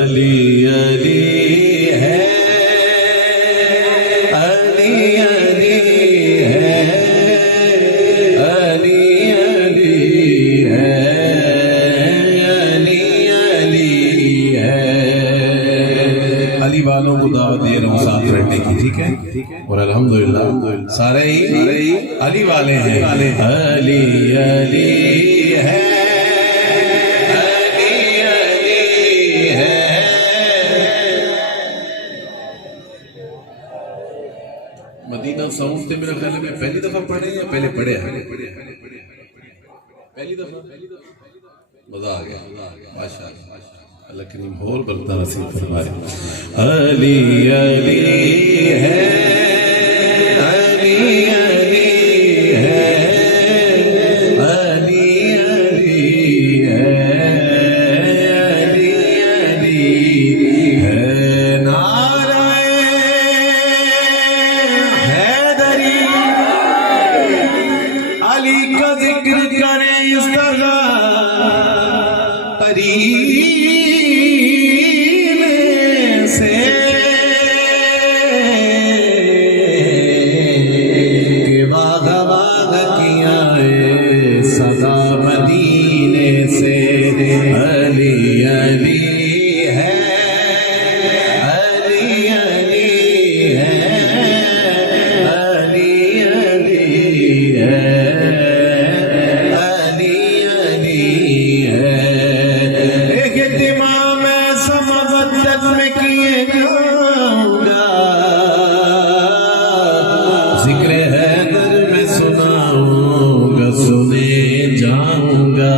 अली अली है, अली अली है, अली अली है, अली अली है। अली वालों को दावत दे रहा हूँ साथ रहने की, ठीक है? और अल्हम्दुलिल्लाह सारे ही अली वाले हैं। अली अली है, मदीना साउंड से मेरे ख्याल में पहली दफा पढ़े या पहले पढ़े हैं? पहली दफा। मजा आ गया, माशाअल्लाह। अल्लाह करीम और बरकत नसीब फरमाए। अली अली है, अली अली है, अली अली है, अली अली है। अली का जिक्र करे इस तरह करीने से कि वाग वाग किया सदा मदीने से। अली अली है, अली अली है, अली अली है, जिक्र हैदर में सुनाऊंगा, सुने जाऊंगा।